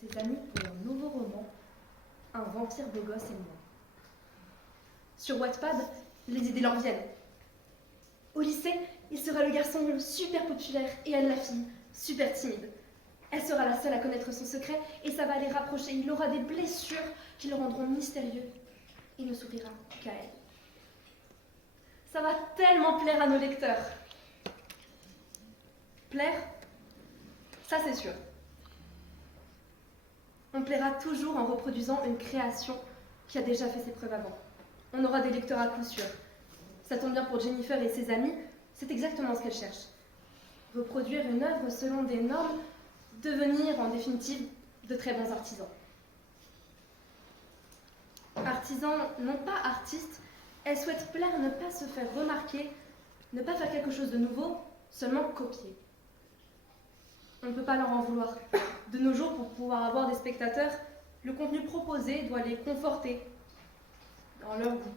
ses amis pour un nouveau roman, Un vampire beau gosse et moi. Sur Wattpad, les idées leur viennent. Au lycée, il sera le garçon super populaire et elle la fille super timide. Elle sera la seule à connaître son secret et ça va les rapprocher. Il aura des blessures qui le rendront mystérieux. Il ne s'ouvrira qu'à elle. Ça va tellement plaire à nos lecteurs. Plaire, ça c'est sûr. On plaira toujours en reproduisant une création qui a déjà fait ses preuves avant. On aura des lecteurs à coup sûr. Ça tombe bien pour Jennifer et ses amis, c'est exactement ce qu'elle cherche. Reproduire une œuvre selon des normes, devenir en définitive de très bons artisans. Artisans, non pas artistes, elle souhaite plaire, ne pas se faire remarquer, ne pas faire quelque chose de nouveau, seulement copier. On ne peut pas leur en vouloir. De nos jours, pour pouvoir avoir des spectateurs, le contenu proposé doit les conforter dans leur goût.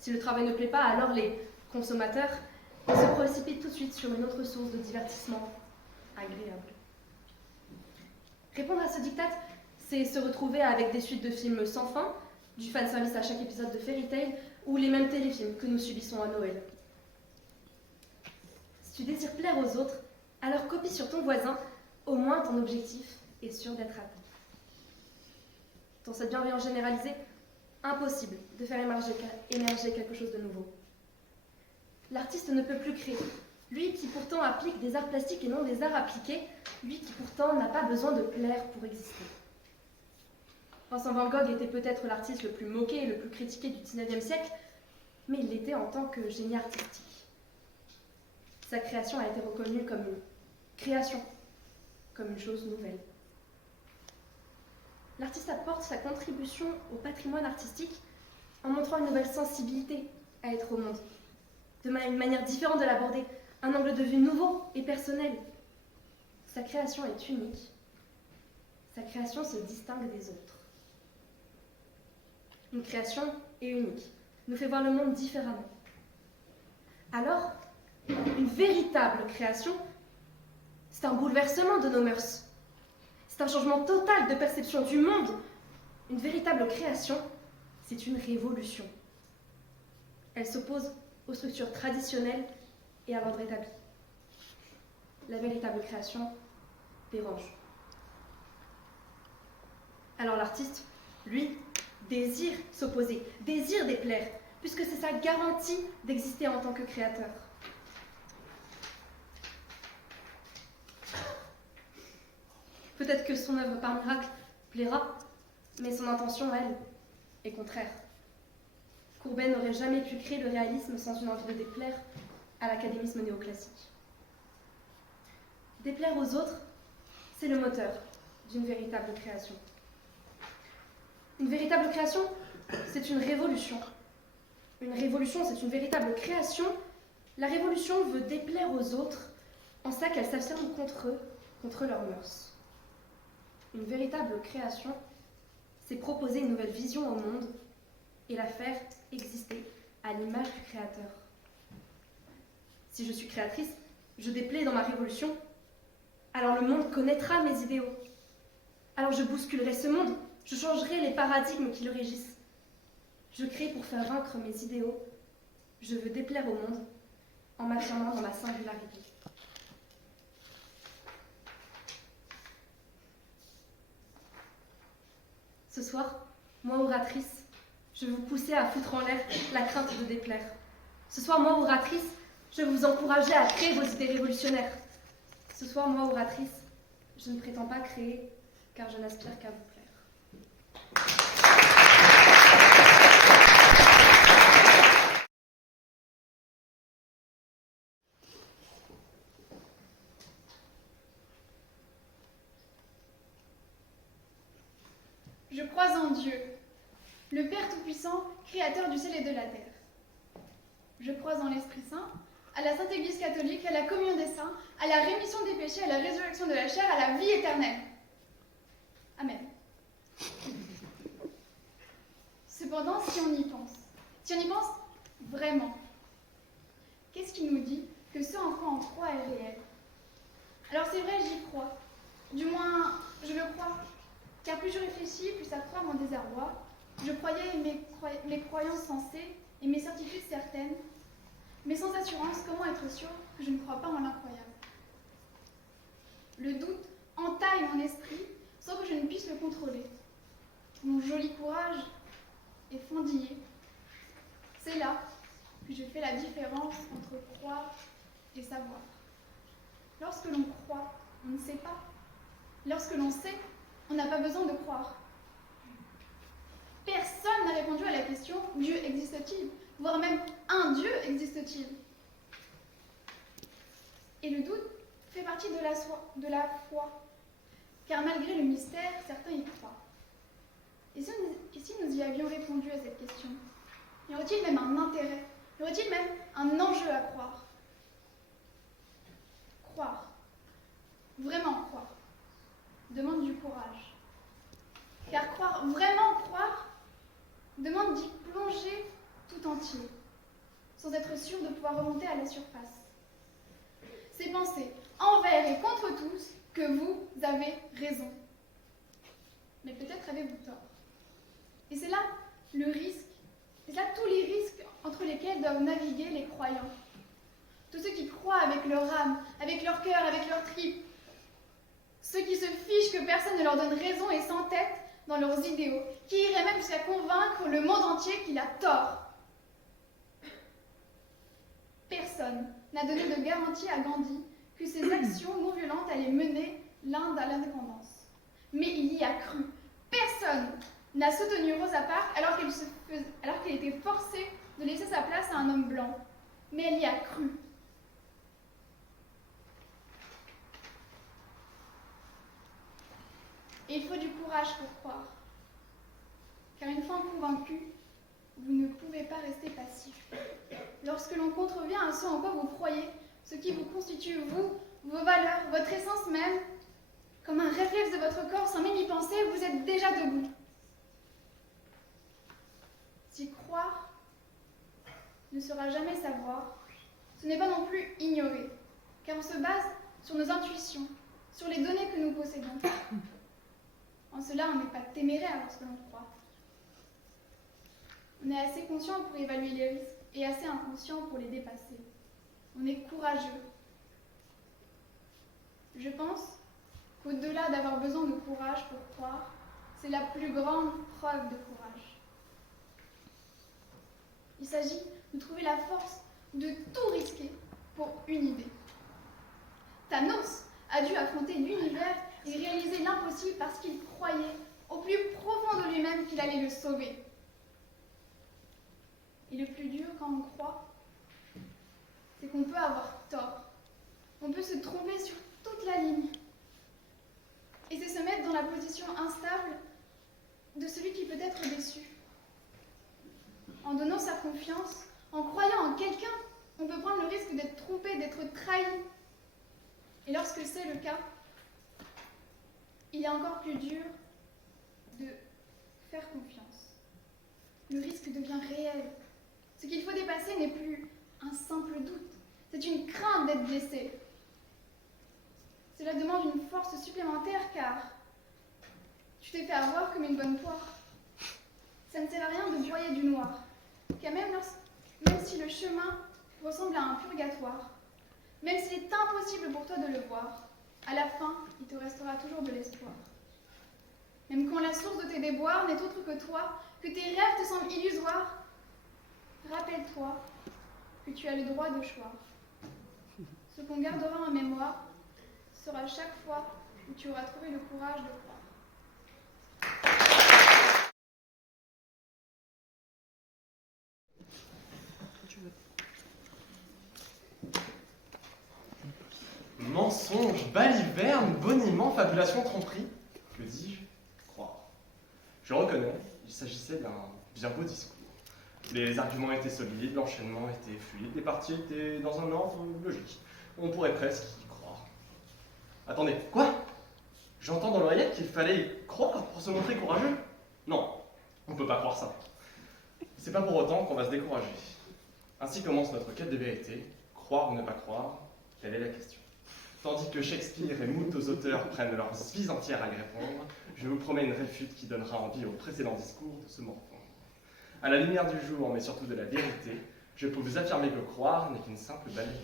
Si le travail ne plaît pas, alors les consommateurs se précipitent tout de suite sur une autre source de divertissement agréable. Répondre à ce diktat, c'est se retrouver avec des suites de films sans fin, du fanservice à chaque épisode de Fairy Tail, ou les mêmes téléfilms que nous subissons à Noël. Si tu désires plaire aux autres, alors copie sur ton voisin, au moins ton objectif est sûr d'être atteint. Dans cette bienveillance généralisée, impossible de faire émerger quelque chose de nouveau. L'artiste ne peut plus créer. Lui qui pourtant applique des arts plastiques et non des arts appliqués, lui qui pourtant n'a pas besoin de plaire pour exister. Vincent Van Gogh était peut-être l'artiste le plus moqué et le plus critiqué du XIXe siècle, mais il l'était en tant que génie artistique. Sa création a été reconnue comme une création, comme une chose nouvelle. L'artiste apporte sa contribution au patrimoine artistique en montrant une nouvelle sensibilité à être au monde, une manière différente de l'aborder, un angle de vue nouveau et personnel. Sa création est unique. Sa création se distingue des autres. Une création est unique, nous fait voir le monde différemment. Alors, une véritable création, c'est un bouleversement de nos mœurs. C'est un changement total de perception du monde. Une véritable création, c'est une révolution. Elle s'oppose aux structures traditionnelles et à l'ordre établi. La véritable création dérange. Alors l'artiste, lui, désire s'opposer, désire déplaire, puisque c'est sa garantie d'exister en tant que créateur. Peut-être que son œuvre par miracle plaira, mais son intention, elle, est contraire. Courbet n'aurait jamais pu créer le réalisme sans une envie de déplaire à l'académisme néoclassique. Déplaire aux autres, c'est le moteur d'une véritable création. Une véritable création, c'est une révolution. Une révolution, c'est une véritable création. La révolution veut déplaire aux autres en ça qu'elle s'affirme contre eux, contre leurs mœurs. Une véritable création, c'est proposer une nouvelle vision au monde et la faire exister à l'image du créateur. Si je suis créatrice, je déplais dans ma révolution, alors le monde connaîtra mes idéaux. Alors je bousculerai ce monde, je changerai les paradigmes qui le régissent. Je crée pour faire vaincre mes idéaux. Je veux déplaire au monde en m'affirmant dans ma singularité. Ce soir, moi oratrice, je veux vous pousser à foutre en l'air la crainte de déplaire. Ce soir, moi oratrice, je veux vous encourager à créer vos idées révolutionnaires. Ce soir, moi oratrice, je ne prétends pas créer, car je n'aspire qu'à vous plaire. Je crois en Dieu, le Père Tout-Puissant, Créateur du ciel et de la terre. Je crois en l'Esprit Saint, à la Sainte Église catholique, à la communion des saints, à la rémission des péchés, à la résurrection de la chair, à la vie éternelle. Amen. Cependant, si on y pense vraiment, qu'est-ce qui nous dit que ce en quoi on croit est réel? Alors c'est vrai, j'y crois. Du moins, je le crois, car plus je réfléchis, plus ça croît mon désarroi. Je croyais mes croyances sensées et mes certitudes certaines, mais sans assurance, comment être sûr que je ne crois pas en l'incroyable? Le doute entaille mon esprit sans que je ne puisse le contrôler. Mon joli courage est fendillé. C'est là que je fais la différence entre croire et savoir. Lorsque l'on croit, on ne sait pas. Lorsque l'on sait, on n'a pas besoin de croire. Personne n'a répondu à la question « Dieu existe-t-il ?» voire même « Un Dieu existe-t-il ?» Et le doute fait partie de la foi, car malgré le mystère, certains y croient. Et si nous y avions répondu à cette question, y aurait-il même un intérêt? Y aurait-il même un enjeu à croire? Croire, vraiment croire, demande du courage. Car croire, vraiment croire, demande d'y plonger tout entier, sans être sûr de pouvoir remonter à la surface. C'est penser envers et contre tous que vous avez raison. Mais peut-être avez-vous tort. Et c'est là le risque, c'est là tous les risques entre lesquels doivent naviguer les croyants. Tous ceux qui croient avec leur âme, avec leur cœur, avec leur tripes. Ceux qui se fichent que personne ne leur donne raison et s'entêtent dans leurs idéaux, qui iraient même jusqu'à convaincre le monde entier qu'il a tort. Personne n'a donné de garantie à Gandhi que ses actions non violentes allaient mener l'Inde à l'indépendance. Mais il y a cru. Personne n'a soutenu Rosa Parks alors qu'elle était forcée de laisser sa place à un homme blanc. Mais elle y a cru. Et il faut du courage pour croire. Car une fois convaincu, vous ne pouvez pas rester passif. Lorsque l'on contrevient à ce en quoi vous croyez, ce qui vous constitue, vous, vos valeurs, votre essence même, comme un réflexe de votre corps sans même y penser, vous êtes déjà debout. Si croire ne sera jamais savoir, ce n'est pas non plus ignorer, car on se base sur nos intuitions, sur les données que nous possédons. En cela, on n'est pas téméraire lorsque l'on croit. On est assez conscient pour évaluer les risques et assez inconscient pour les dépasser. On est courageux. Je pense qu'au-delà d'avoir besoin de courage pour croire, c'est la plus grande preuve de courage. Il s'agit de trouver la force de tout risquer pour une idée. Thanos a dû affronter l'univers et réaliser l'impossible parce qu'il croyait au plus profond de lui-même qu'il allait le sauver. Et le plus dur quand on croit, c'est qu'on peut avoir tort. On peut se tromper sur toute la ligne. Et c'est se mettre dans la position instable de celui qui peut être déçu. En donnant sa confiance, en croyant en quelqu'un, on peut prendre le risque d'être trompé, d'être trahi. Et lorsque c'est le cas, il est encore plus dur de faire confiance. Le risque devient réel. Ce qu'il faut dépasser n'est plus un simple doute, c'est une crainte d'être blessé. Cela demande une force supplémentaire car tu t'es fait avoir comme une bonne poire. Ça ne sert à rien de broyer du noir, car même si le chemin ressemble à un purgatoire, même s'il est impossible pour toi de le voir, à la fin, il te restera toujours de l'espoir. Même quand la source de tes déboires n'est autre que toi, que tes rêves te semblent illusoires, rappelle-toi que tu as le droit de choix. Ce qu'on gardera en mémoire sera chaque fois où tu auras trouvé le courage de croire. Mensonge, baliverne, boniment, fabulation, tromperie. Que dis-je? Croire. Je reconnais, il s'agissait d'un bien beau discours. Les arguments étaient solides, l'enchaînement était fluide, les parties étaient dans un ordre logique. On pourrait presque y croire. Attendez, quoi? J'entends dans l'oreillette qu'il fallait y croire pour se montrer courageux? Non, on ne peut pas croire ça. C'est pas pour autant qu'on va se décourager. Ainsi commence notre quête de vérité. Croire ou ne pas croire, telle est la question. Tandis que Shakespeare et moult auteurs prennent leurs vies entières à y répondre, je vous promets une réfute qui donnera envie au précédent discours de se morfondre. À la lumière du jour, mais surtout de la vérité, je peux vous affirmer que croire n'est qu'une simple banalité.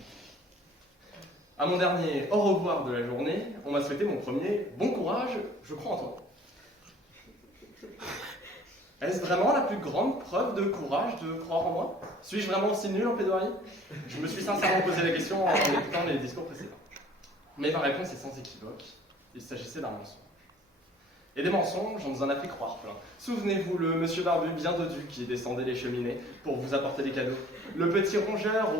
À mon dernier au revoir de la journée, on m'a souhaité mon premier bon courage, je crois en toi. Est-ce vraiment la plus grande preuve de courage de croire en moi? Suis-je vraiment aussi nul en plaidoirie? Je me suis sincèrement posé la question en écoutant les discours précédents. Mais ma réponse est sans équivoque, il s'agissait d'un mensonge. Et des mensonges, on nous en a fait croire plein. Souvenez-vous, le monsieur barbu bien dodu qui descendait les cheminées pour vous apporter des cadeaux. Le petit rongeur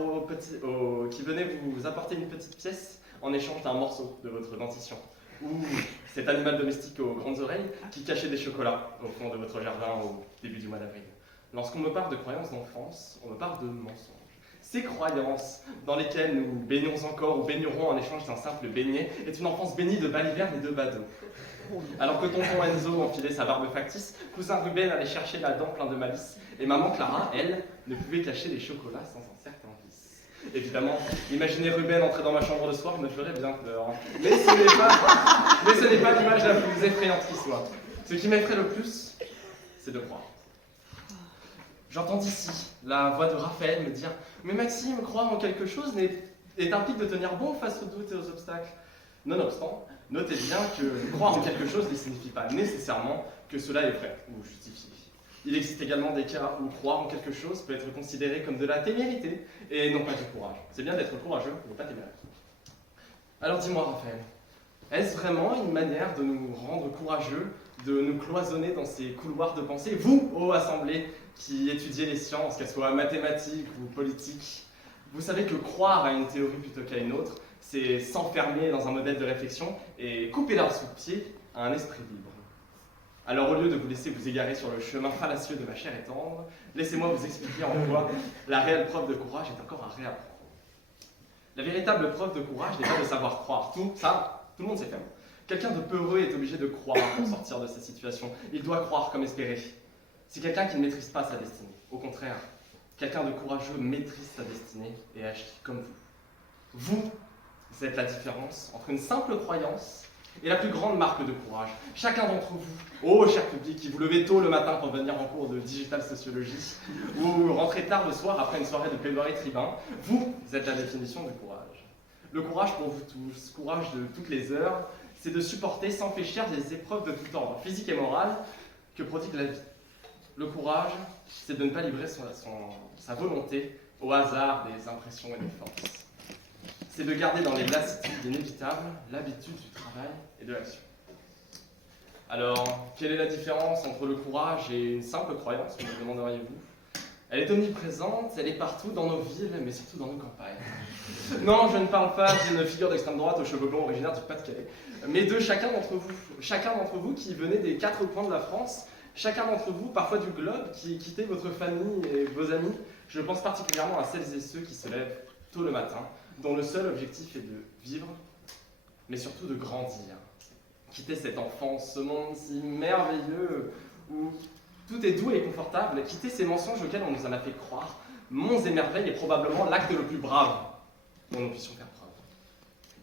qui venait vous apporter une petite pièce en échange d'un morceau de votre dentition. Ou cet animal domestique aux grandes oreilles qui cachait des chocolats au fond de votre jardin au début du mois d'avril. Lorsqu'on me parle de croyances d'enfance, on me parle de mensonges. Ces croyances dans lesquelles nous baignons encore ou baignerons en échange d'un simple beignet est une enfance bénie de balivernes et de badauds. Alors que tonton Enzo enfilait sa barbe factice, cousin Ruben allait chercher la dent plein de malice, et maman Clara, elle, ne pouvait cacher les chocolats sans un certain vice. Évidemment, imaginer Ruben entrer dans ma chambre le soir me ferait bien peur. Mais ce n'est pas l'image la plus effrayante qui soit. Ce qui m'effraie le plus, c'est de croire. J'entends d'ici la voix de Raphaël me dire « Mais Maxime, croire en quelque chose implique de tenir bon face aux doutes et aux obstacles. » Nonobstant, notez bien que croire en quelque chose ne signifie pas nécessairement que cela est vrai ou justifié. Il existe également des cas où croire en quelque chose peut être considéré comme de la témérité et non pas du courage. C'est bien d'être courageux, mais pas téméraire. Alors dis-moi Raphaël, est-ce vraiment une manière de nous rendre courageux, de nous cloisonner dans ces couloirs de pensée, vous, ô assemblée, qui étudiez les sciences, qu'elles soient mathématiques ou politiques? Vous savez que croire à une théorie plutôt qu'à une autre, c'est s'enfermer dans un modèle de réflexion et couper l'arbre sous le pied à un esprit libre. Alors au lieu de vous laisser vous égarer sur le chemin fallacieux de ma chair et tendre, laissez-moi vous expliquer en quoi la réelle preuve de courage est encore à réapprendre. La véritable preuve de courage n'est pas de savoir croire. Tout le monde sait faire. Quelqu'un de peureux est obligé de croire pour sortir de sa situation. Il doit croire comme espérer. C'est quelqu'un qui ne maîtrise pas sa destinée. Au contraire, quelqu'un de courageux maîtrise sa destinée et agit comme vous. Vous êtes la différence entre une simple croyance et la plus grande marque de courage. Chacun d'entre vous, ô cher public, qui vous levez tôt le matin pour venir en cours de digital sociologie, ou rentrez tard le soir après une soirée de plaidoirie tribun, vous êtes la définition du courage. Le courage pour vous tous, courage de toutes les heures, c'est de supporter sans fléchir des épreuves de tout ordre, physique et morale, que prodigue la vie. Le courage, c'est de ne pas livrer sa volonté au hasard des impressions et des forces. C'est de garder dans les lassitudes inévitables l'habitude du travail et de l'action. Alors, quelle est la différence entre le courage et une simple croyance, me demanderiez-vous? Elle est omniprésente, elle est partout dans nos villes, mais surtout dans nos campagnes. Non, je ne parle pas d'une figure d'extrême droite aux cheveux blonds originaire du Pas-de-Calais, mais de chacun d'entre vous qui venait des quatre coins de la France, chacun d'entre vous, parfois du globe, qui quittait votre famille et vos amis. Je pense particulièrement à celles et ceux qui se lèvent tôt le matin, dont le seul objectif est de vivre, mais surtout de grandir. Quitter cette enfance, ce monde si merveilleux, où tout est doux et confortable, quitter ces mensonges auxquels on nous en a fait croire. Monts et merveilles est probablement l'acte le plus brave dont nous puissions faire preuve.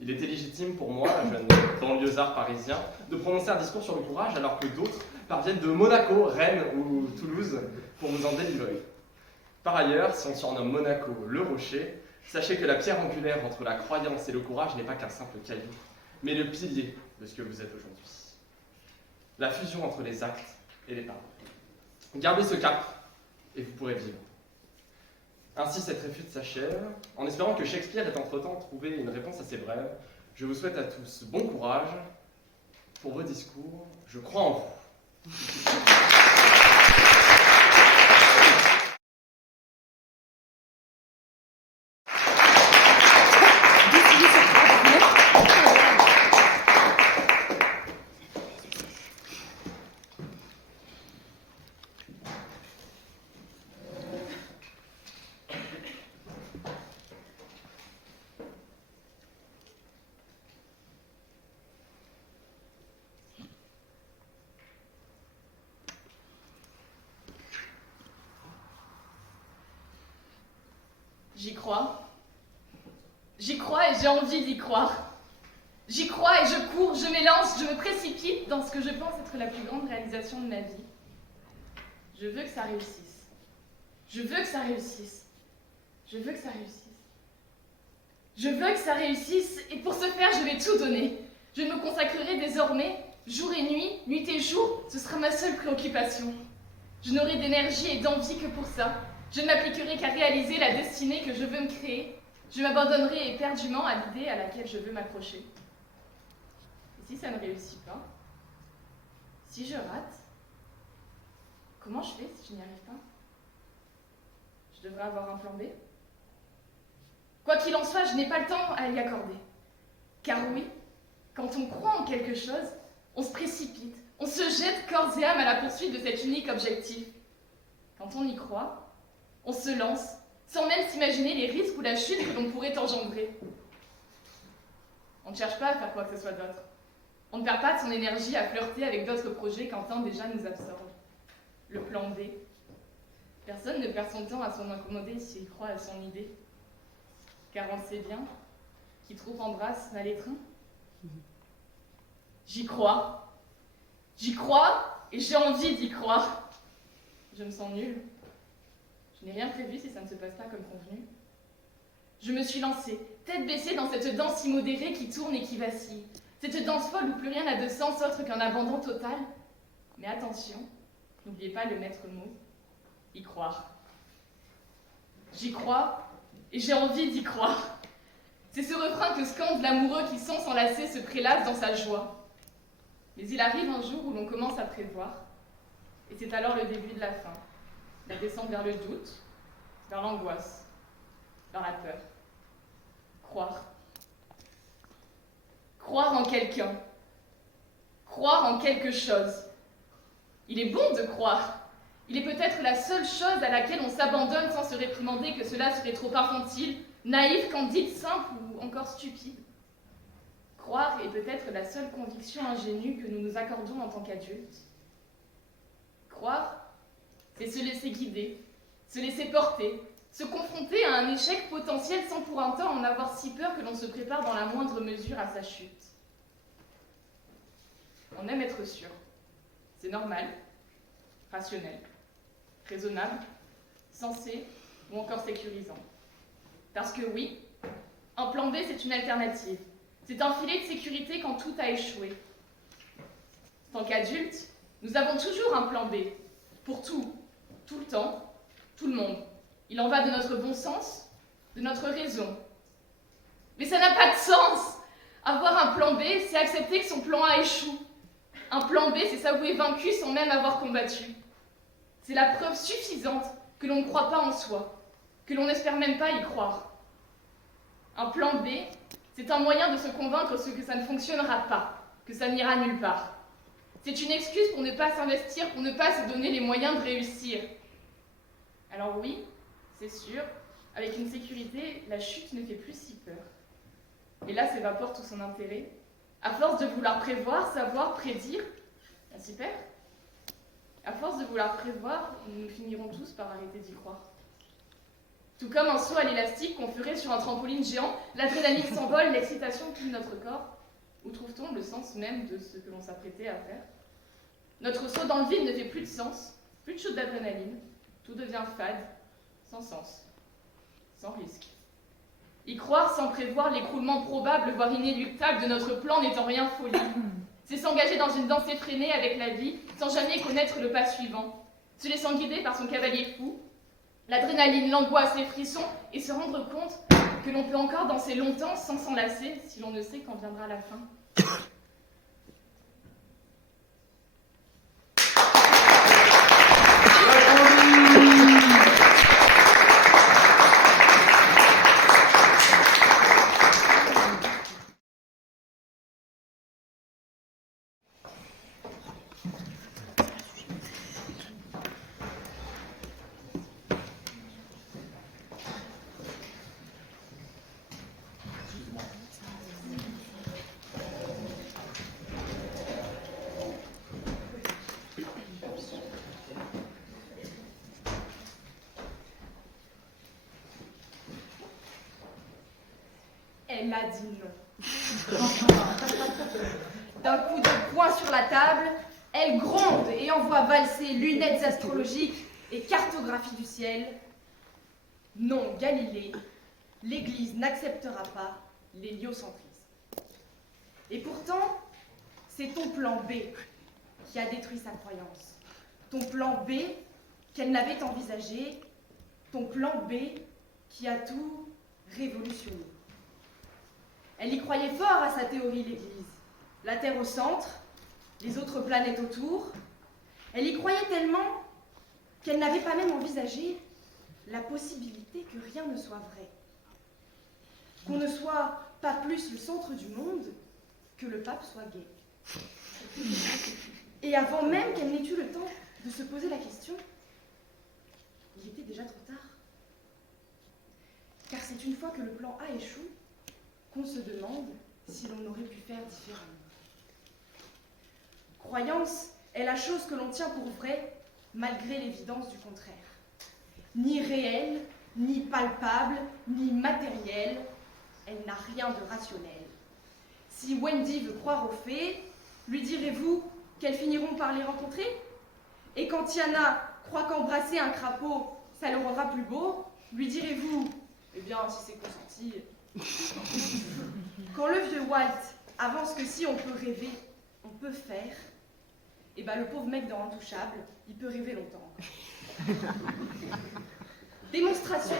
Il était légitime pour moi, jeune banlieusard parisien, de prononcer un discours sur le courage alors que d'autres parviennent de Monaco, Rennes ou Toulouse pour vous en délivrer. Par ailleurs, si on surnomme Monaco le rocher, sachez que la pierre angulaire entre la croyance et le courage n'est pas qu'un simple caillou, mais le pilier de ce que vous êtes aujourd'hui. La fusion entre les actes et les paroles. Gardez ce cap, et vous pourrez vivre. Ainsi, cette réfute s'achève. En espérant que Shakespeare ait entre-temps trouvé une réponse assez brève, je vous souhaite à tous bon courage pour vos discours. Je crois en vous. J'y crois. J'y crois et j'ai envie d'y croire. J'y crois et je cours, je m'élance, je me précipite dans ce que je pense être la plus grande réalisation de ma vie. Je veux que ça réussisse. Je veux que ça réussisse. Je veux que ça réussisse. Je veux que ça réussisse et pour ce faire, je vais tout donner. Je me consacrerai désormais, jour et nuit et jour, ce sera ma seule préoccupation. Je n'aurai d'énergie et d'envie que pour ça. Je ne m'appliquerai qu'à réaliser la destinée que je veux me créer. Je m'abandonnerai éperdument à l'idée à laquelle je veux m'accrocher. Et si ça ne réussit pas? Si je rate? Comment je fais si je n'y arrive pas? Je devrais avoir un plan B? Quoi qu'il en soit, je n'ai pas le temps à y accorder. Car oui, quand on croit en quelque chose, on se précipite, on se jette corps et âme à la poursuite de cet unique objectif. Quand on y croit, on se lance, sans même s'imaginer les risques ou la chute que l'on pourrait engendrer. On ne cherche pas à faire quoi que ce soit d'autre. On ne perd pas de son énergie à flirter avec d'autres projets quand un déjà nous absorbe. Le plan B. Personne ne perd son temps à s'en incommoder s'il croit à son idée. Car on sait bien, qui trop embrasse mal étreint. J'y crois. J'y crois et j'ai envie d'y croire. Je me sens nulle. Je n'ai rien prévu si ça ne se passe pas comme convenu. Je me suis lancée, tête baissée dans cette danse immodérée qui tourne et qui vacille. Cette danse folle où plus rien n'a de sens autre qu'un abandon total. Mais attention, n'oubliez pas le maître mot, y croire. J'y crois et j'ai envie d'y croire. C'est ce refrain que scande l'amoureux qui, sans s'enlacer, se prélasse dans sa joie. Mais il arrive un jour où l'on commence à prévoir, et c'est alors le début de la fin. La descente vers le doute, vers l'angoisse, vers la peur. Croire. Croire en quelqu'un. Croire en quelque chose. Il est bon de croire. Il est peut-être la seule chose à laquelle on s'abandonne sans se réprimander que cela serait trop infantile, naïf, candide, simple ou encore stupide. Croire est peut-être la seule conviction ingénue que nous nous accordons en tant qu'adultes. Croire, c'est se laisser guider, se laisser porter, se confronter à un échec potentiel sans pour un temps en avoir si peur que l'on se prépare dans la moindre mesure à sa chute. On aime être sûr. C'est normal, rationnel, raisonnable, sensé ou encore sécurisant. Parce que oui, un plan B, c'est une alternative. C'est un filet de sécurité quand tout a échoué. En tant qu'adultes, nous avons toujours un plan B. Pour tout, tout le temps, tout le monde. Il en va de notre bon sens, de notre raison. Mais ça n'a pas de sens! Avoir un plan B, c'est accepter que son plan A échoue. Un plan B, c'est s'avouer vaincu sans même avoir combattu. C'est la preuve suffisante que l'on ne croit pas en soi, que l'on n'espère même pas y croire. Un plan B, c'est un moyen de se convaincre que ça ne fonctionnera pas, que ça n'ira nulle part. C'est une excuse pour ne pas s'investir, pour ne pas se donner les moyens de réussir. Alors oui, c'est sûr, avec une sécurité, la chute ne fait plus si peur. Et là s'évapore tout son intérêt. À force de vouloir prévoir, savoir, prédire, on s'y perd. À force de vouloir prévoir, nous finirons tous par arrêter d'y croire. Tout comme un saut à l'élastique qu'on ferait sur un trampoline géant, l'adrénaline s'envole, l'excitation quitte notre corps. Où trouve-t-on le sens même de ce que l'on s'apprêtait à faire? Notre saut dans le vide ne fait plus de sens, plus de chute d'adrénaline. Tout devient fade, sans sens, sans risque. Y croire sans prévoir l'écroulement probable, voire inéluctable de notre plan n'est en rien folie. C'est s'engager dans une danse effrénée avec la vie, sans jamais connaître le pas suivant. Se laissant guider par son cavalier fou, l'adrénaline, l'angoisse, les frissons, et se rendre compte que l'on peut encore danser longtemps sans s'en lasser si l'on ne sait quand viendra la fin. Elle a dit non. D'un coup de poing sur la table, elle gronde et envoie valser lunettes astrologiques et cartographie du ciel. Non, Galilée, l'Église n'acceptera pas l'héliocentrisme. Et pourtant, c'est ton plan B qui a détruit sa croyance. Ton plan B qu'elle n'avait envisagé, ton plan B qui a tout révolutionné. Elle y croyait fort à sa théorie, l'Église. La Terre au centre, les autres planètes autour. Elle y croyait tellement qu'elle n'avait pas même envisagé la possibilité que rien ne soit vrai. Qu'on ne soit pas plus le centre du monde que le pape soit gay. Et avant même qu'elle n'ait eu le temps de se poser la question, il était déjà trop tard. Car c'est une fois que le plan A échoue qu'on se demande si l'on aurait pu faire différemment. Croyance est la chose que l'on tient pour vraie malgré l'évidence du contraire. Ni réelle, ni palpable, ni matérielle, elle n'a rien de rationnel. Si Wendy veut croire aux fées, lui direz-vous qu'elles finiront par les rencontrer? Et quand Tiana croit qu'embrasser un crapaud, ça le rendra plus beau, lui direz-vous, eh bien, si c'est consenti. Quand le vieux Walt avance que si on peut rêver, on peut faire, et ben le pauvre mec dans Intouchable, il peut rêver longtemps encore. Démonstration.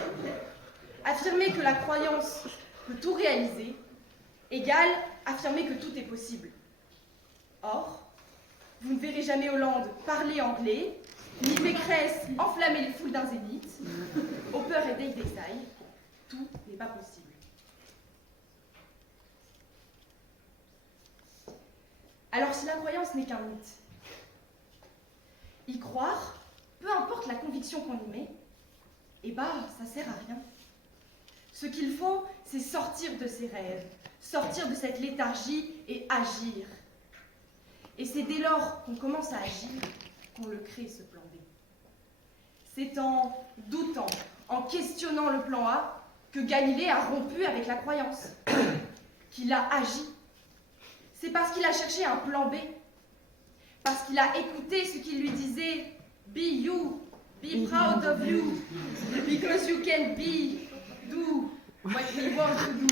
Affirmer que la croyance peut tout réaliser, égale affirmer que tout est possible. Or, vous ne verrez jamais Hollande parler anglais, ni Pécresse enflammer les foules d'un zénith, Hopper et Dave Desai, tout n'est pas possible. Alors si la croyance n'est qu'un mythe, y croire, peu importe la conviction qu'on y met, eh ben, ça sert à rien. Ce qu'il faut, c'est sortir de ses rêves, sortir de cette léthargie et agir. Et c'est dès lors qu'on commence à agir qu'on le crée, ce plan B. C'est en doutant, en questionnant le plan A, que Galilée a rompu avec la croyance, qu'il a agi. C'est parce qu'il a cherché un plan B, parce qu'il a écouté ce qu'il lui disait « Be you, be proud of you, because you can do what we want to do ».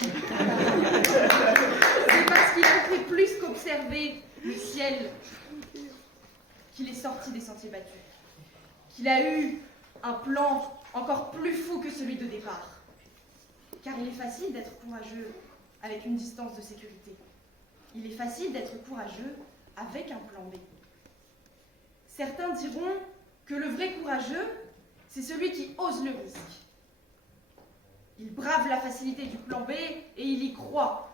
C'est parce qu'il a fait plus qu'observer le ciel qu'il est sorti des sentiers battus, qu'il a eu un plan encore plus fou que celui de départ. Car il est facile d'être courageux avec une distance de sécurité. Il est facile d'être courageux avec un plan B. Certains diront que le vrai courageux, c'est celui qui ose le risque. Il brave la facilité du plan B et il y croit.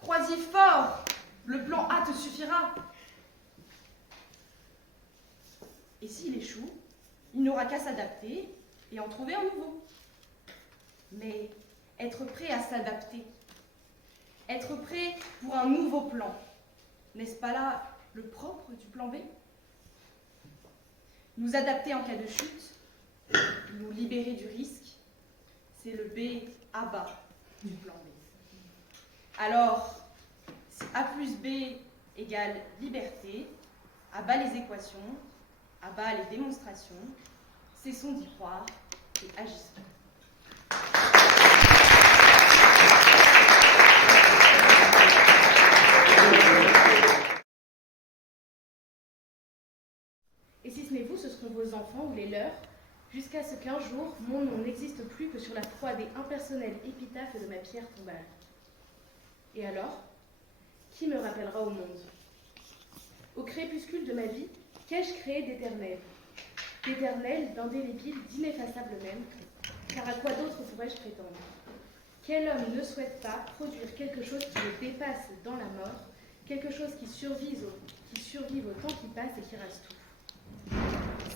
Crois-y fort, le plan A te suffira. Et s'il échoue, il n'aura qu'à s'adapter et en trouver un nouveau. Mais être prêt à s'adapter, être prêt pour un nouveau plan, n'est-ce pas là le propre du plan B? Nous adapter en cas de chute, nous libérer du risque, c'est le B à bas du plan B. Alors, si A plus B égale liberté, à bas les équations, à bas les démonstrations, cessons d'y croire et agissons. Et si ce n'est vous, ce seront vos enfants ou les leurs, jusqu'à ce qu'un jour, mon nom n'existe plus que sur la froide et impersonnelle épitaphe de ma pierre tombale. Et alors, qui me rappellera au monde? Au crépuscule de ma vie, qu'ai-je créé d'éternel? D'éternel, d'indélébile, d'ineffaçable même, car à quoi d'autre pourrais-je prétendre? Quel homme ne souhaite pas produire quelque chose qui le dépasse dans la mort, quelque chose qui survive au temps qui passe et qui rase tout?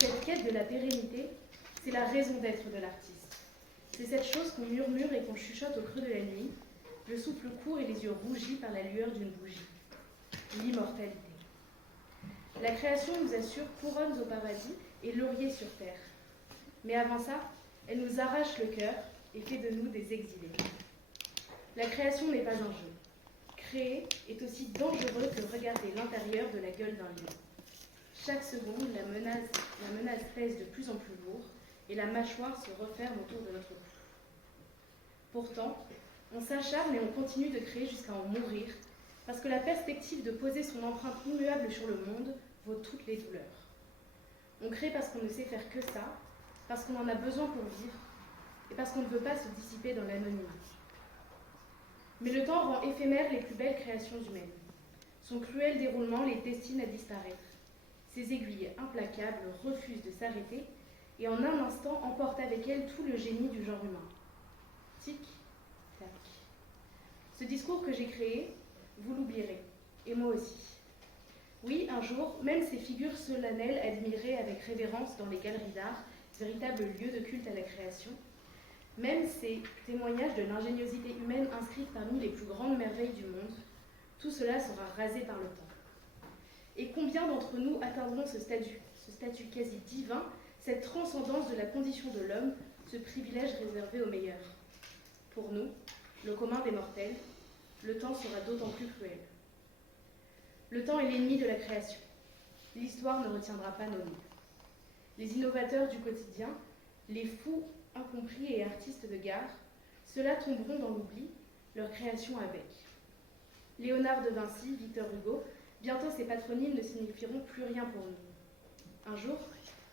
Cette quête de la pérennité, c'est la raison d'être de l'artiste. C'est cette chose qu'on murmure et qu'on chuchote au creux de la nuit, le souffle court et les yeux rougis par la lueur d'une bougie. L'immortalité. La création nous assure couronnes au paradis et lauriers sur terre. Mais avant ça, elle nous arrache le cœur et fait de nous des exilés. La création n'est pas un jeu. Créer est aussi dangereux que regarder l'intérieur de la gueule d'un lion. Chaque seconde, la menace pèse de plus en plus lourd et la mâchoire se referme autour de notre cou. Pourtant, on s'acharne et on continue de créer jusqu'à en mourir, parce que la perspective de poser son empreinte immuable sur le monde vaut toutes les douleurs. On crée parce qu'on ne sait faire que ça, parce qu'on en a besoin pour vivre, et parce qu'on ne veut pas se dissiper dans l'anonymat. Mais le temps rend éphémères les plus belles créations humaines. Son cruel déroulement les destine à disparaître. Ses aiguilles implacables refusent de s'arrêter et en un instant emportent avec elles tout le génie du genre humain. Tic, tac. Ce discours que j'ai créé, vous l'oublierez, et moi aussi. Oui, un jour, même ces figures solennelles admirées avec révérence dans les galeries d'art, véritables lieux de culte à la création, même ces témoignages de l'ingéniosité humaine inscrits parmi les plus grandes merveilles du monde, tout cela sera rasé par le temps. Et combien d'entre nous atteindront ce statut quasi divin, cette transcendance de la condition de l'homme, ce privilège réservé aux meilleurs? Pour nous, le commun des mortels, le temps sera d'autant plus cruel. Le temps est l'ennemi de la création. L'histoire ne retiendra pas nos noms. Les innovateurs du quotidien, les fous incompris et artistes de gare, ceux-là tomberont dans l'oubli, leur création avec. Léonard de Vinci, Victor Hugo, bientôt ces patronymes ne signifieront plus rien pour nous. Un jour,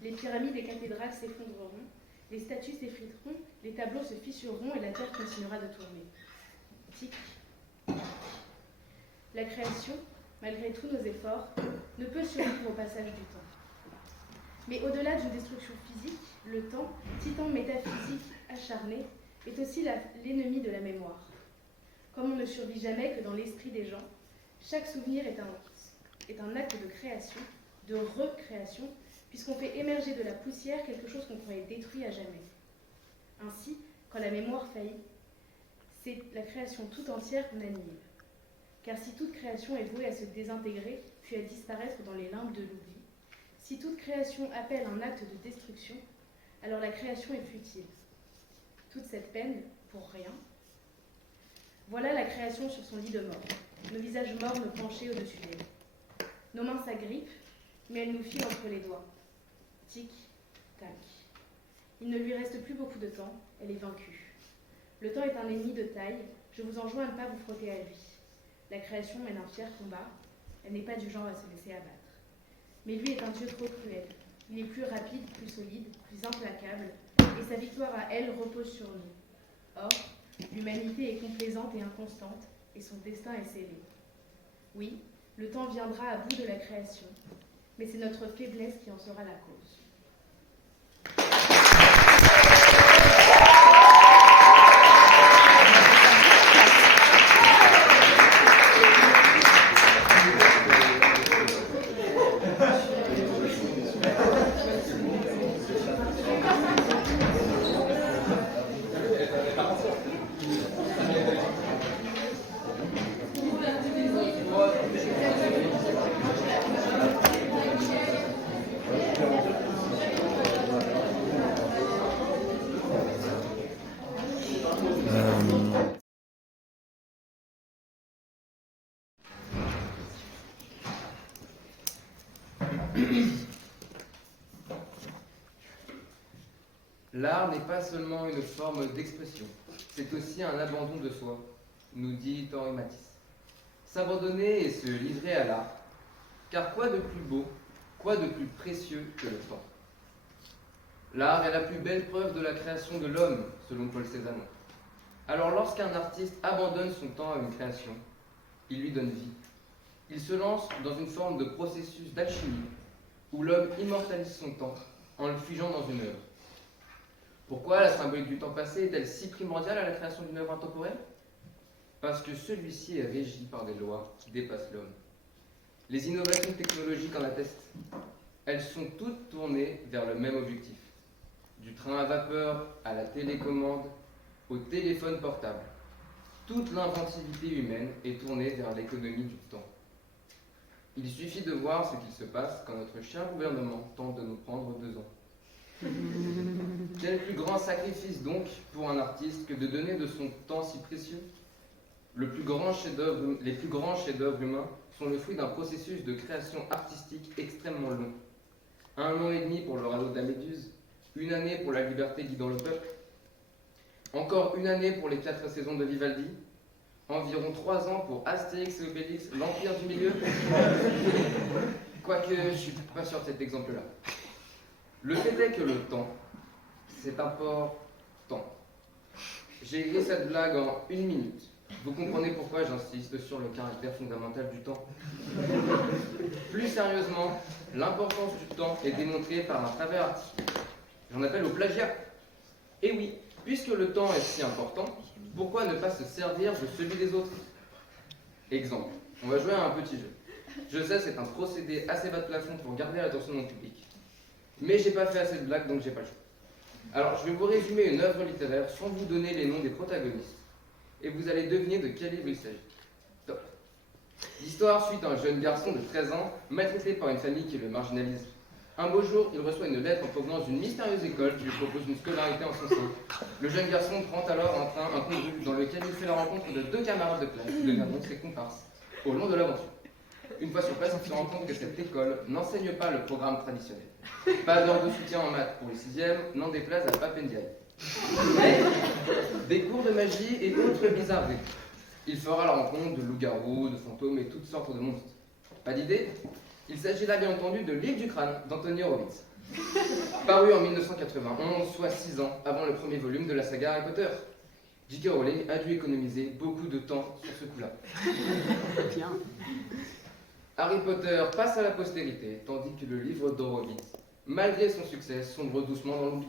les pyramides et cathédrales s'effondreront, les statues s'effriteront, les tableaux se fissureront et la terre continuera de tourner. Tic, tac. La création, malgré tous nos efforts, ne peut survivre au passage du temps. Mais au-delà d'une destruction physique, le temps, titan métaphysique acharné, est aussi l'ennemi de la mémoire. Comme on ne survit jamais que dans l'esprit des gens, chaque souvenir est un acte de création, de recréation, puisqu'on fait émerger de la poussière quelque chose qu'on pourrait détruire à jamais. Ainsi, quand la mémoire faillit, c'est la création tout entière qu'on annihile. Car si toute création est vouée à se désintégrer, puis à disparaître dans les limbes de l'oubli, si toute création appelle un acte de destruction, alors la création est futile. Toute cette peine, pour rien. Voilà la création sur son lit de mort, nos visages mornes penchés au-dessus d'elle. Nos mains s'agrippent, mais elles nous filent entre les doigts. Tic, tac. Il ne lui reste plus beaucoup de temps, elle est vaincue. Le temps est un ennemi de taille, je vous enjoins à ne pas vous frotter à lui. La création mène un fier combat, elle n'est pas du genre à se laisser abattre. Mais lui est un dieu trop cruel. Il est plus rapide, plus solide, plus implacable, et sa victoire à elle repose sur nous. Or, l'humanité est complaisante et inconstante, et son destin est scellé. Oui, le temps viendra à bout de la création, mais c'est notre faiblesse qui en sera la cause. L'art n'est pas seulement une forme d'expression, c'est aussi un abandon de soi, nous dit Henri Matisse. S'abandonner et se livrer à l'art, car quoi de plus beau, quoi de plus précieux que le temps? L'art est la plus belle preuve de la création de l'homme, selon Paul Cézanne. Alors lorsqu'un artiste abandonne son temps à une création, il lui donne vie. Il se lance dans une forme de processus d'alchimie, où l'homme immortalise son temps en le figeant dans une œuvre. Pourquoi la symbolique du temps passé est-elle si primordiale à la création d'une œuvre intemporelle? Parce que celui-ci est régi par des lois qui dépassent l'homme. Les innovations technologiques en attestent. Elles sont toutes tournées vers le même objectif. Du train à vapeur à la télécommande, au téléphone portable. Toute l'inventivité humaine est tournée vers l'économie du temps. Il suffit de voir ce qu'il se passe quand notre cher gouvernement tente de nous prendre 2 ans. Quel plus grand sacrifice donc pour un artiste que de donner de son temps si précieux? les plus grands chefs-d'œuvre humains sont le fruit d'un processus de création artistique extrêmement long. 1 an et demi pour le radeau de la Méduse, 1 année pour la liberté guidant le peuple, encore 1 année pour les 4 saisons de Vivaldi, environ 3 ans pour Astérix et Obélix, l'Empire du Milieu. Quoique, je suis pas sûr de cet exemple-là. Le fait est que le temps, c'est important. J'ai écrit cette blague en 1 minute. Vous comprenez pourquoi j'insiste sur le caractère fondamental du temps. Plus sérieusement, l'importance du temps est démontrée par un travail artistique. J'en appelle au plagiat. Et oui, puisque le temps est si important, pourquoi ne pas se servir de celui des autres? Exemple, on va jouer à un petit jeu. Je sais, c'est un procédé assez bas de plafond pour garder l'attention de mon public. Mais j'ai pas fait assez de blagues, donc j'ai pas le choix. Alors, je vais vous résumer une œuvre littéraire sans vous donner les noms des protagonistes. Et vous allez deviner de quel livre il s'agit. Top. L'histoire suit un jeune garçon de 13 ans, maltraité par une famille qui le marginalise. Un beau jour, il reçoit une lettre en provenance d'une mystérieuse école qui lui propose une scolarité en son sein. Le jeune garçon prend alors en train un conduit dans lequel il fait la rencontre de 2 camarades de classe qui deviendront ses comparses au long de l'aventure. Une fois sur place, il se rend compte que cette école n'enseigne pas le programme traditionnel. Pas d'heure de soutien en maths pour les 6e, n'en déplaise à Papendiaï. Mais des cours de magie et autres bizarreries. Il fera la rencontre de loups-garous, de fantômes et toutes sortes de monstres. Pas d'idée? Il s'agit là bien entendu de L'île du crâne d'Anthony Horowitz. Paru en 1991, soit 6 ans avant le premier volume de la saga Harry Potter. J.K. Rowling a dû économiser beaucoup de temps sur ce coup-là. Bien. Harry Potter passe à la postérité, tandis que le livre d'Horowitz, malgré son succès, sombre doucement dans l'oubli.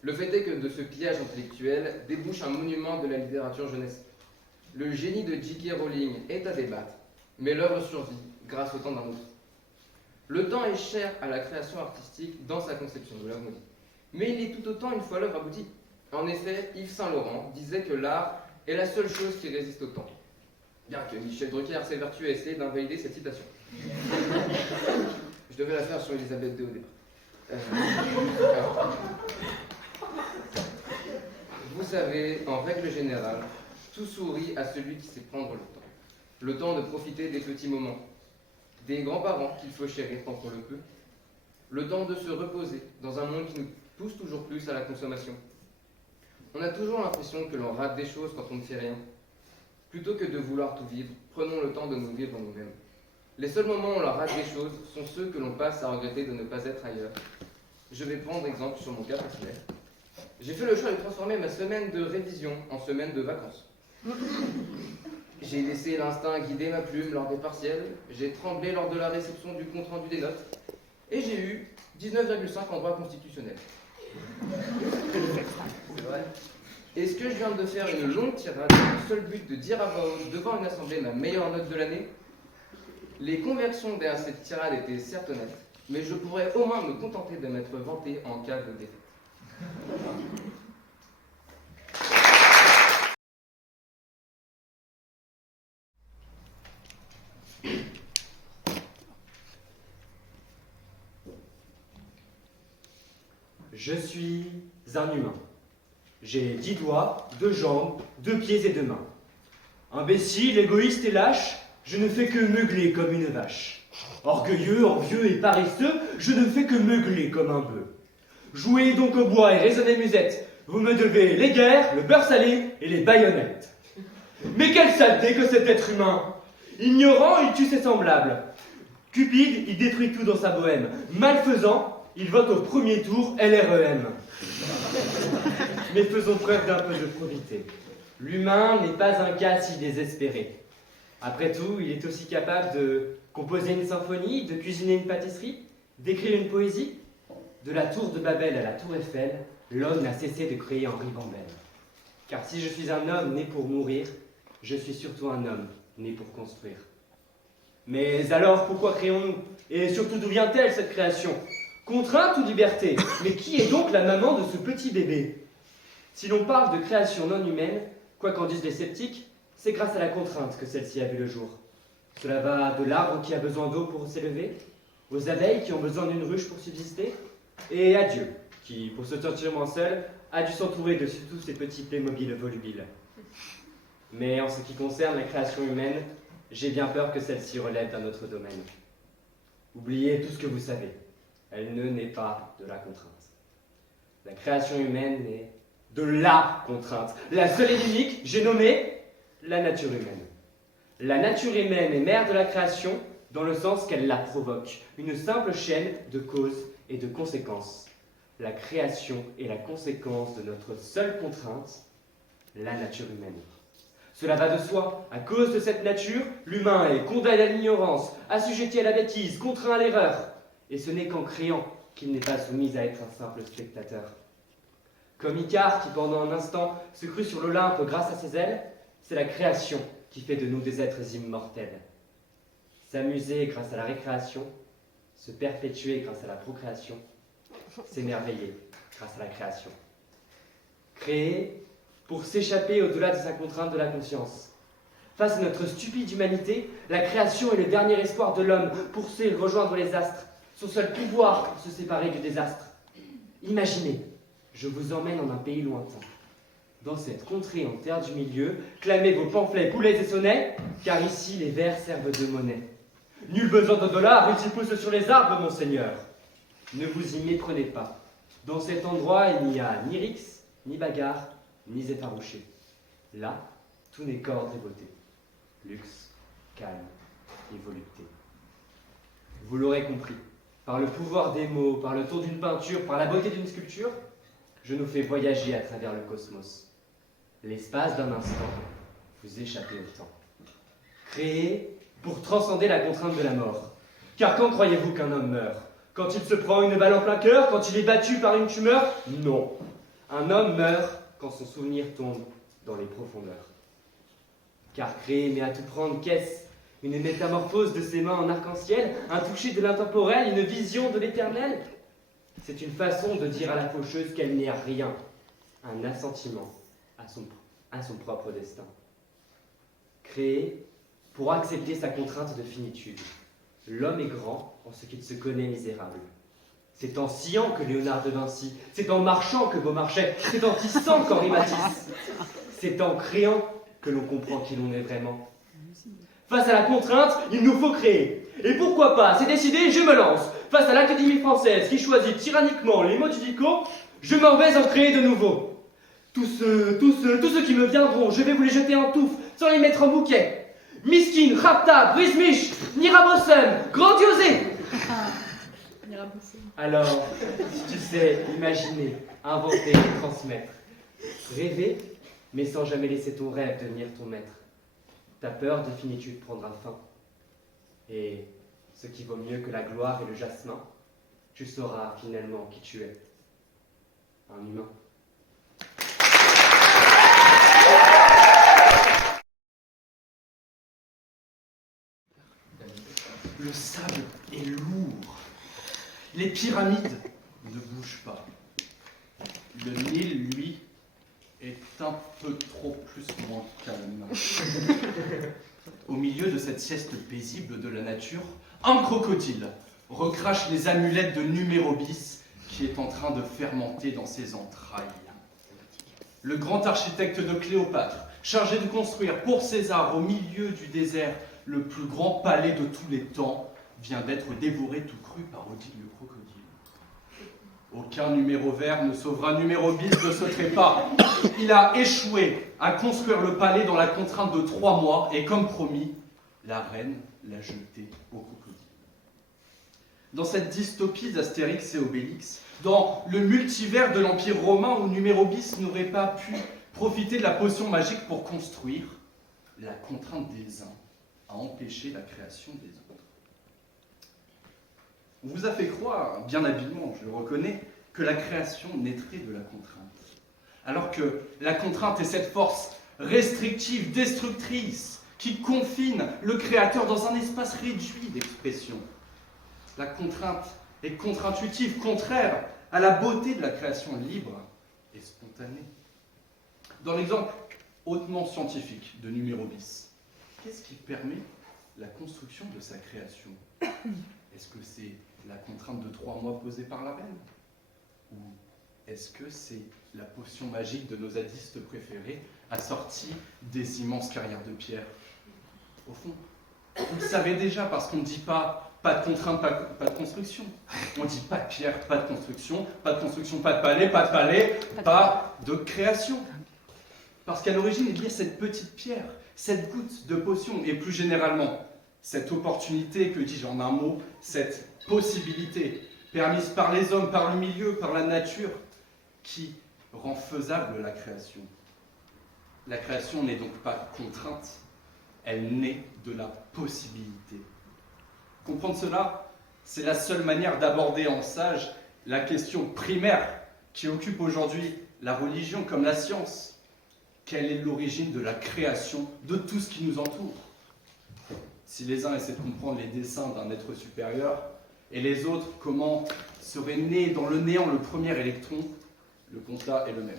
Le fait est que de ce pillage intellectuel débouche un monument de la littérature jeunesse. Le génie de J.K. Rowling est à débattre, mais l'œuvre survit grâce au temps d'un autre. Le temps est cher à la création artistique dans sa conception de l'œuvre maudite, mais il est tout autant une fois l'œuvre aboutie. En effet, Yves Saint-Laurent disait que l'art est la seule chose qui résiste au temps. Bien que Michel Drucker s'évertue à essayer d'invalider cette citation. Je devais la faire sur Elisabeth II au départ. Alors, vous savez, en règle générale, tout sourit à celui qui sait prendre le temps. Le temps de profiter des petits moments, des grands-parents qu'il faut chérir tant qu'on le peut. Le temps de se reposer dans un monde qui nous pousse toujours plus à la consommation. On a toujours l'impression que l'on rate des choses quand on ne fait rien. Plutôt que de vouloir tout vivre, prenons le temps de nous vivre nous-mêmes. Les seuls moments où on rate des choses sont ceux que l'on passe à regretter de ne pas être ailleurs. Je vais prendre exemple sur mon cas personnel. J'ai fait le choix de transformer ma semaine de révision en semaine de vacances. J'ai laissé l'instinct guider ma plume lors des partiels, j'ai tremblé lors de la réception du compte-rendu des notes, et j'ai eu 19,5 en droit constitutionnel. C'est vrai. Est-ce que je viens de faire une longue tirade dans le seul but de dire à voix haute devant une assemblée ma meilleure note de l'année? Les conversions derrière cette tirade étaient certes honnêtes, mais je pourrais au moins me contenter de m'être vanté en cas de défaite. Je suis un humain. J'ai 10 doigts, 2 jambes, 2 pieds et 2 mains. Imbécile, égoïste et lâche, je ne fais que meugler comme une vache. Orgueilleux, envieux et paresseux, je ne fais que meugler comme un bœuf. Jouez donc au bois et raisonnez musette, vous me devez les guerres, le beurre salé et les baïonnettes. Mais quelle saleté que cet être humain! Ignorant, il tue ses semblables. Cupide, il détruit tout dans sa bohème. Malfaisant, il vote au premier tour LREM. Mais faisons preuve d'un peu de probité. L'humain n'est pas un cas si désespéré. Après tout, il est aussi capable de composer une symphonie, de cuisiner une pâtisserie, d'écrire une poésie. De la tour de Babel à la tour Eiffel, l'homme n'a cessé de créer en ribambelle. Car si je suis un homme né pour mourir, je suis surtout un homme né pour construire. Mais alors, pourquoi créons-nous? Et surtout, d'où vient-elle cette création? Contrainte ou liberté? Mais qui est donc la maman de ce petit bébé? Si l'on parle de création non humaine, quoi qu'en disent les sceptiques, c'est grâce à la contrainte que celle-ci a vu le jour. Cela va de l'arbre qui a besoin d'eau pour s'élever, aux abeilles qui ont besoin d'une ruche pour subsister, et à Dieu, qui, pour se sentir moins seul, a dû s'entourer de tous ces petits Playmobil volubiles. Mais en ce qui concerne la création humaine, j'ai bien peur que celle-ci relève d'un autre domaine. Oubliez tout ce que vous savez. Elle ne naît pas de la contrainte. La création humaine naît de la contrainte. La seule et l'unique, j'ai nommé la nature humaine. La nature humaine est mère de la création dans le sens qu'elle la provoque. Une simple chaîne de causes et de conséquences. La création est la conséquence de notre seule contrainte, la nature humaine. Cela va de soi. À cause de cette nature, l'humain est condamné à l'ignorance, assujetti à la bêtise, contraint à l'erreur. Et ce n'est qu'en créant qu'il n'est pas soumis à être un simple spectateur. Comme Icare, qui pendant un instant se crut sur l'Olympe grâce à ses ailes, c'est la création qui fait de nous des êtres immortels. S'amuser grâce à la récréation, se perpétuer grâce à la procréation, s'émerveiller grâce à la création. Créer pour s'échapper au-delà de sa contrainte de la conscience. Face à notre stupide humanité, la création est le dernier espoir de l'homme pour se rejoindre les astres, son seul pouvoir pour se séparer du désastre. Imaginez, je vous emmène en un pays lointain. Dans cette contrée en terre du milieu, clamez vos pamphlets, boulets et sonnets, car ici les vers servent de monnaie. Nul besoin de dollars, ils s'y poussent sur les arbres, monseigneur. Ne vous y méprenez pas. Dans cet endroit, il n'y a ni rixe, ni bagarre, ni effarouché. Là, tout n'est qu'ordre et beauté. Luxe, calme et volupté. Vous l'aurez compris, par le pouvoir des mots, par le tour d'une peinture, par la beauté d'une sculpture, je nous fais voyager à travers le cosmos. L'espace d'un instant, vous échappez au temps. Créé pour transcender la contrainte de la mort. Car quand croyez-vous qu'un homme meurt? Quand il se prend une balle en plein cœur? Quand il est battu par une tumeur? Non. Un homme meurt quand son souvenir tombe dans les profondeurs. Car créer mais à tout prendre, qu'est-ce? Une métamorphose de ses mains en arc-en-ciel, un toucher de l'intemporel, une vision de l'éternel? C'est une façon de dire à la faucheuse qu'elle n'est rien, un assentiment à son propre destin. Créer pour accepter sa contrainte de finitude. L'homme est grand en ce qu'il se connaît misérable. C'est en sciant que Léonard de Vinci, c'est en marchant que Beaumarchais, c'est en tissant qu'Henri Matisse. C'est en créant que l'on comprend qui l'on est vraiment. Face à la contrainte, il nous faut créer. Et pourquoi pas, c'est décidé, je me lance. Face à l'Académie française qui choisit tyranniquement les mots du dico, je m'en vais en créer de nouveaux. Tous ceux qui me viendront, je vais vous les jeter en touffe, sans les mettre en bouquet. Miskin, Rapta, Brismich, Nirabossem, Grandiosé. Alors, tu sais, imaginer, inventer et transmettre. Rêver, mais sans jamais laisser ton rêve devenir ton maître. Ta peur de finitude prendra fin. Et ce qui vaut mieux que la gloire et le jasmin, tu sauras finalement qui tu es. Un humain. Le sable est lourd. Les pyramides ne bougent pas. Le Nil, lui, est un peu trop plus ou moins calme. Au milieu de cette sieste paisible de la nature, un crocodile recrache les amulettes de Numérobis qui est en train de fermenter dans ses entrailles. Le grand architecte de Cléopâtre, chargé de construire pour César au milieu du désert le plus grand palais de tous les temps, vient d'être dévoré tout cru par Odile le crocodile. Aucun numéro vert ne sauvera Numérobis de ce trépas. Il a échoué à construire le palais dans la contrainte de 3 mois et comme promis, la reine l'a jeté au crocodile. Dans cette dystopie d'Astérix et Obélix, dans le multivers de l'Empire romain où Numérobis n'aurait pas pu profiter de la potion magique pour construire, la contrainte des uns a empêché la création des autres. On vous a fait croire, bien habilement, je le reconnais, que la création naîtrait de la contrainte. Alors que la contrainte est cette force restrictive, destructrice, qui confine le créateur dans un espace réduit d'expression. La contrainte est contre-intuitive, contraire à la beauté de la création libre et spontanée. Dans l'exemple hautement scientifique de Numérobis, qu'est-ce qui permet la construction de sa création? Est-ce que c'est la contrainte de 3 mois posée par la reine? Ou est-ce que c'est la potion magique de nos zadistes préférés, assortie des immenses carrières de pierre. Au fond, vous le savez déjà, parce qu'on ne dit pas de contrainte, pas de construction. On dit pas de pierre, pas de construction, pas de construction, pas de palais, pas de création. Parce qu'à l'origine, il y a cette petite pierre, cette goutte de potion, et plus généralement, cette opportunité, que dis-je en un mot, cette possibilité, permise par les hommes, par le milieu, par la nature, qui rend faisable la création. La création n'est donc pas contrainte, elle naît de la possibilité. Comprendre cela, c'est la seule manière d'aborder en sage la question primaire qui occupe aujourd'hui la religion comme la science. Quelle est l'origine de la création de tout ce qui nous entoure? Si les uns essaient de comprendre les desseins d'un être supérieur, et les autres comment serait né dans le néant le premier électron, le constat est le même.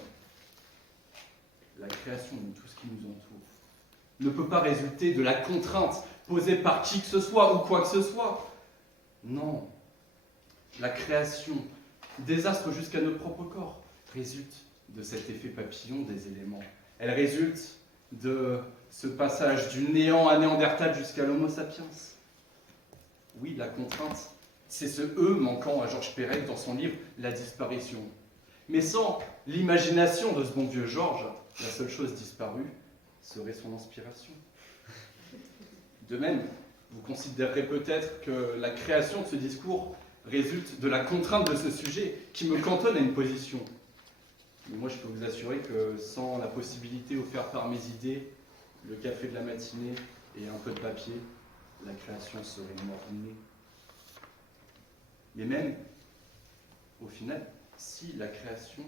La création de tout ce qui nous entoure ne peut pas résulter de la contrainte posée par qui que ce soit ou quoi que ce soit. Non. La création, désastre jusqu'à notre propre corps, résulte de cet effet papillon des éléments. Elle résulte de ce passage du néant à Néandertal jusqu'à l'Homo sapiens. Oui, la contrainte, c'est ce « E » manquant à Georges Perec dans son livre « La disparition ». Mais sans l'imagination de ce bon vieux Georges, la seule chose disparue serait son inspiration. De même, vous considérerez peut-être que la création de ce discours résulte de la contrainte de ce sujet qui me cantonne à une position. Mais moi, je peux vous assurer que sans la possibilité offerte par mes idées, le café de la matinée et un peu de papier, la création serait mort-née. Mais même, au final, si la création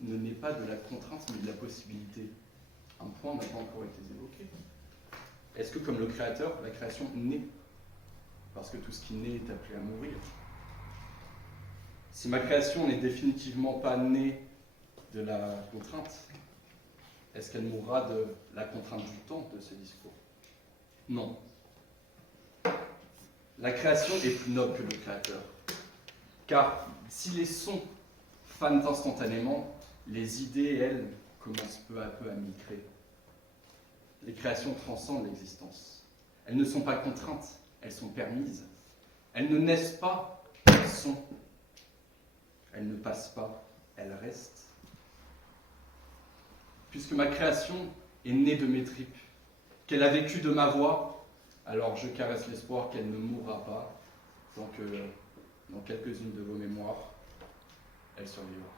ne naît pas de la contrainte mais de la possibilité, un point n'a pas encore été évoqué. Est-ce que, comme le Créateur, la création naît? Parce que tout ce qui naît est appelé à mourir. Si ma création n'est définitivement pas née de la contrainte, est-ce qu'elle mourra de la contrainte du temps de ce discours? Non. La création est plus noble que le Créateur. Car si les sons fanent instantanément, les idées, elles, commencent peu à peu à migrer. Les créations transcendent l'existence. Elles ne sont pas contraintes, elles sont permises. Elles ne naissent pas, elles sont. Elles ne passent pas, elles restent. Puisque ma création est née de mes tripes, qu'elle a vécu de ma voix, alors je caresse l'espoir qu'elle ne mourra pas, tant que, dans quelques-unes de vos mémoires, elle survivra.